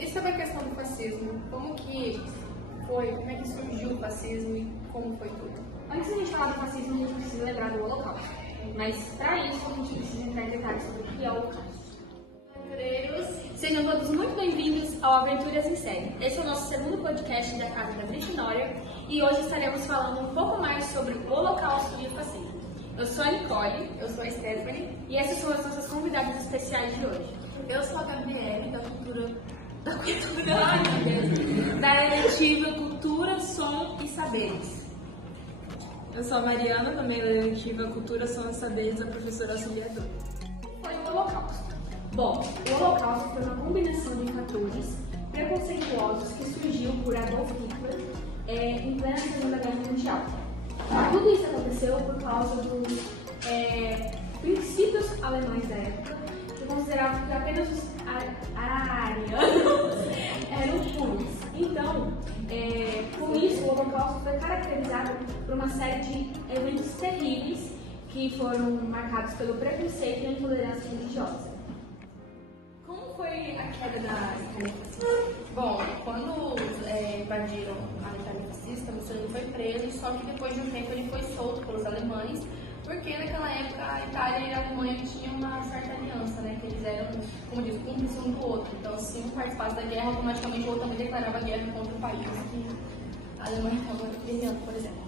E sobre a questão do fascismo, como que foi, como é que surgiu o fascismo e como foi tudo? Antes de a gente falar do fascismo, a gente precisa lembrar do Holocausto. Mas para isso, a gente precisa entrar em detalhes sobre o que é o Holocausto. Aventureiros, sejam todos muito bem-vindos ao Aventuras em Série. Esse é o nosso segundo podcast da Casa da Grifinória e hoje estaremos falando um pouco mais sobre o Holocausto e o fascismo. Eu sou a Nicole, Eu sou a Stephanie. e essas são as nossas convidadas especiais de hoje. Eu sou a Gabriele, da cultura Da eletiva Cultura, Som e Saberes. Eu sou a Mariana, também da eletiva Cultura, Som e Saberes, da professora auxiliadora. Foi o Holocausto. Bom, o Holocausto foi uma combinação de fatores preconceituosos que surgiu por Adolf Hitler em plena Segunda Guerra Mundial. Tudo isso aconteceu por causa dos princípios alemães da época, que consideravam que apenas os arianos eram puros. Então, com isso, o Holocausto foi caracterizado por uma série de eventos terríveis que foram marcados pelo preconceito e a intolerância religiosa. Como foi a queda da Itália fascista? Bom, quando invadiram a Itália fascista, Mussolini foi preso, só que depois de um tempo ele foi solto pelos alemães, porque naquela época a Itália e a Alemanha tinham uma certa aliança, né? Que eles eram, como diz, cúmplices um do outro. Então, se um participasse da guerra, automaticamente o outro também declarava guerra contra o país que a Alemanha estava guerreando, por exemplo.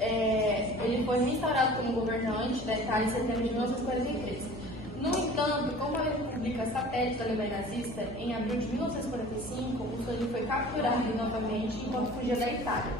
Ele foi reinstaurado como governante da Itália em setembro de 1943. No entanto, como a República Satélite da Alemanha nazista, em abril de 1945, Mussolini foi capturado novamente enquanto fugia da Itália,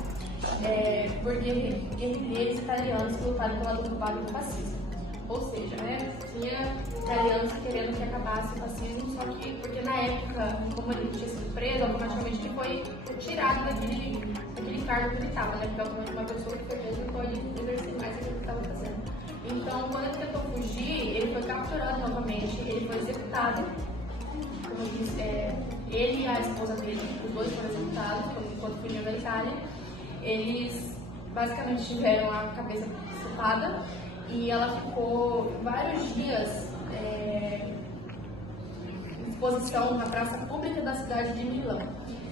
por guerrilheiros italianos que lutaram pela luta do fascismo. Ou seja, né, tinha italianos querendo que acabasse o fascismo, só que porque na época, como ele tinha sido preso, automaticamente ele foi retirado daquele cargo que ele estava, né? Porque automaticamente uma pessoa que foi presa não pode exercer mais aquilo que estava fazendo. Então, quando ele tentou fugir, ele foi capturado novamente, ele foi executado. Como eu disse, ele e a esposa dele, os dois foram executados quando fugiam da Itália. Eles basicamente tiveram a cabeça chupada e ela ficou vários dias em exposição na praça pública da cidade de Milão.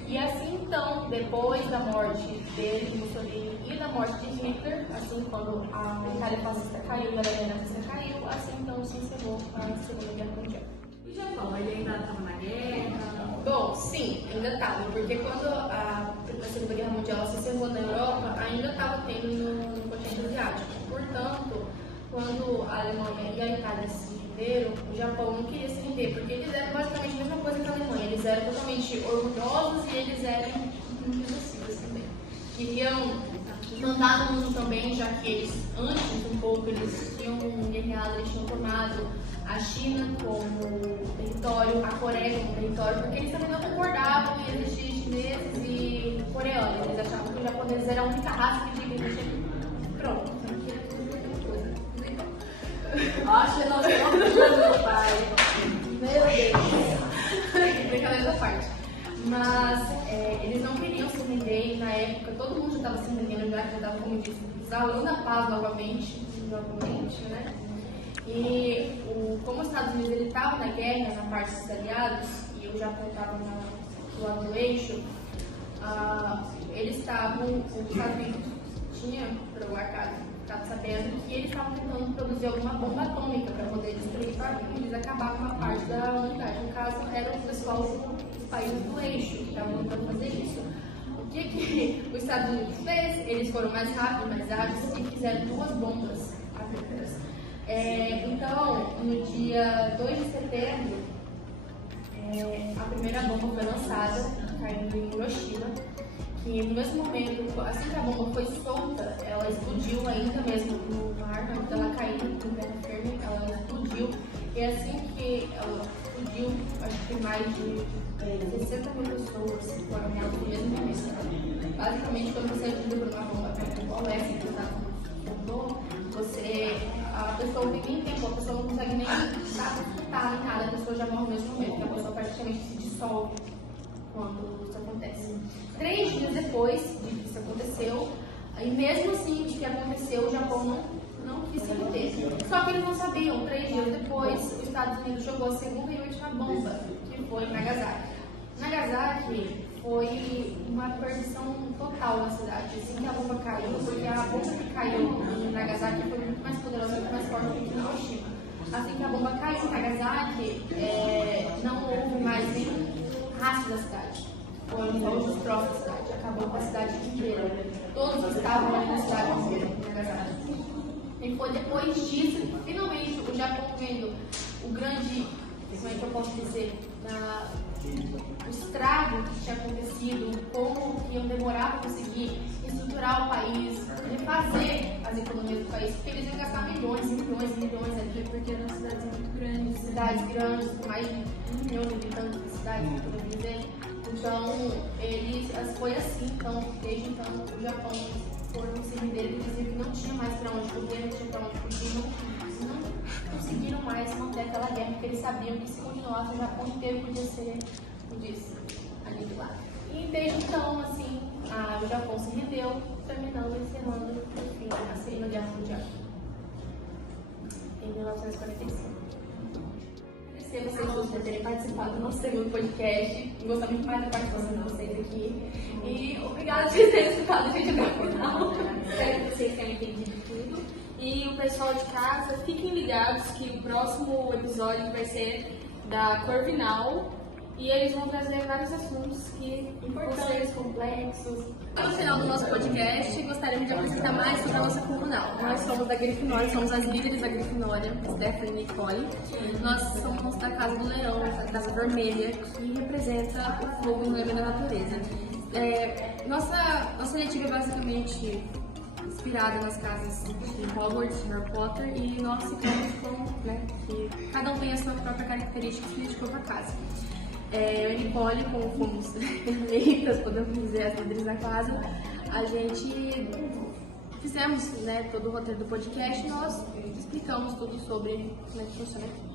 E assim então, depois da morte dele, de Mussolini, e da morte de Hitler, assim quando a Itália fascista caiu e a Alemanha nazista caiu, assim então se encerrou a Segunda Guerra Mundial. E o Japão, ele ainda estava na guerra? Bom, sim, ainda estava, porque quando a Segunda Guerra Mundial se encerrou na Europa, ainda estava tendo no continente asiático. Portanto, quando a Alemanha e a Itália se renderam, o Japão não queria se render, porque eles eram basicamente a mesma coisa que a Alemanha. Eles eram totalmente orgulhosos e eles eram genocidas também. Queriam mandar no mundo também, já que eles, antes um pouco, eles tinham guerreado, eles tinham tomado a China como território, a Coreia como território, porque eles também não concordavam em existir chineses e coreanos. Eles achavam que os japoneses eram a única raça que tinha que existir. Pronto, aqui é tudo a mesma coisa. Acho que nós estamos do pai. Meu Deus. Brincadeira da parte. Mas eles não queriam se render e na época todo mundo já estava se rendendo, já estava, como eu disse, exalando a paz novamente, né? E como os Estados Unidos estavam na guerra, na parte dos aliados, e o Japão estava do lado do eixo, eles estavam, os Estados Unidos tinha, pelo arcado, estava sabendo que eles estavam tentando produzir alguma bomba atômica para poder destruir e acabar com uma parte da humanidade. No caso, era o pessoal dos países do eixo que estavam tentando fazer isso. O que os Estados Unidos fez? Eles foram mais rápidos, mais ágeis e fizeram 2 bombas atômicas. Então, no dia 2 de setembro, a primeira bomba foi lançada, caindo em Hiroshima, que no mesmo momento, assim que a bomba foi solta, ela explodiu ainda mesmo no mar, antes dela cair em terra firme, ela explodiu, e assim que ela explodiu, acho que mais de 60 mil pessoas foram mortas no mesmo momento. Basicamente, quando você atinge por uma bomba igual essa que está soltou, a pessoa não tem nem tempo, a pessoa não consegue nem escutar nem nada, a pessoa já morre no mesmo momento, a pessoa praticamente se dissolve quando isso acontece. 3 dias depois de que isso aconteceu, e mesmo assim de que aconteceu, o Japão não quis se render. Só que eles não sabiam, 3 dias depois, os Estados Unidos jogou a segunda e última bomba, que foi em Nagasaki. Nagasaki Nagasaki foi uma perdição total na cidade. Assim que a bomba caiu, porque a bomba que caiu em Nagasaki foi muito mais poderosa, muito mais forte do que em Hiroshima. Assim que a bomba caiu em Nagasaki, não houve mais nenhum rastro da cidade. Foram só os destroços da cidade. Acabou com a cidade inteira. Todos estavam ali na cidade inteira, em Nagasaki. E foi depois disso que finalmente o Japão vendo o grande, como é que eu posso dizer, o estrago que tinha acontecido, como iam demorar para conseguir estruturar o país, refazer as economias do país, porque eles iam gastar milhões e milhões e milhões ali, porque eram cidades muito grandes, com mais de 1 milhão de habitantes de cidades, podemos dizer. Então, foi assim, então, desde então, o Japão foram se render, inclusive não tinha mais para onde correr, não tinha para onde fugir, não conseguiram mais manter aquela guerra, porque eles sabiam que se continuasse o Japão inteiro podia ser, aniquilado. E desde então, assim, o Japão se rendeu, terminando e encerrando, enfim, a Segunda Guerra Mundial, em 1945. Agradecer vocês todos por terem participado do nosso segundo podcast. Gostei muito mais da participação de vocês aqui. E obrigada por terem escutado a gente até o final. Espero que vocês tenham entendido tudo. E o pessoal de casa, fiquem ligados que o próximo episódio vai ser da Corvinal. E eles vão trazer vários assuntos Importantes, complexos. No final do nosso podcast, gostaríamos de apresentar mais sobre a nossa Corvinal. Nós somos da Grifinória, somos as líderes da Grifinória, Stephanie e Nicole. Nós somos da Casa do Leão, da Casa Vermelha, que representa o fogo no meio da natureza. Nossa iniciativa é basicamente inspirada nas casas de Hogwarts, Harry Potter, e nós ficamos com, que cada um tem a sua própria característica que dedicou para casa. Eu e Nicole, como fomos eleitas, podemos dizer, as líderes da casa, a gente fizemos todo o roteiro do podcast e nós explicamos tudo sobre como é que funciona aqui.